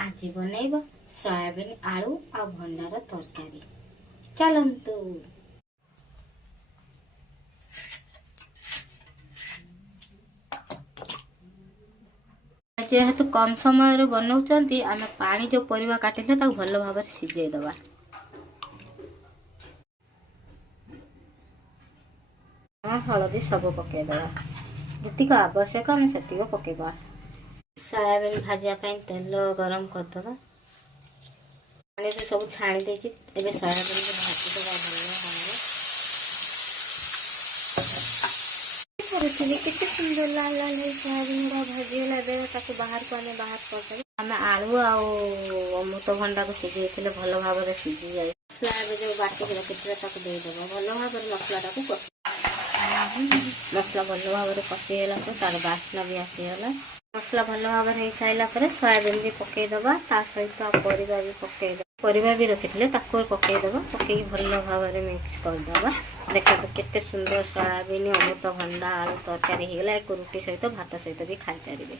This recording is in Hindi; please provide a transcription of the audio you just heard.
आज बनैब सोयाबीन आलू आ भंडार तरकारी। चलतु जेहेतु कम समय बनाऊँच आम पानी जो परिवा काटिले भल भाव सिझेदबा। हलदी सब पकईदबा जितक आवश्यक आम से पकईबा। सोयाबीन भाजापी तेल गरम करदबा। पानी सब छाणी देछि एबे सोयाबीन को भाजीदबा भल भाव केते सुंदर लाल लाल सोयाबीन भाजीगला दे ताको बाहर को आने बाहर कर आम आलू अमृतभंडा को सिझे भल भाव सिझी जाए। मसला जो बाटिक रखी देदेव भल भाव मसला को मसला भल भाव कषीगला तार बास्ना भी आसीगला। मसला भल भाव हो सारा पर सोयाबीन भी पकईदबा ता सहित परिवा भी पकईदबा। परिवा भी रखी पकईदबा पकई भल भाव मिक्स करदबा। देखो केते सुंदर सोयाबीन अमृतभंडा आलू तरकारी होगला। एक रुटी सहित भात सहित भी खाई पारे।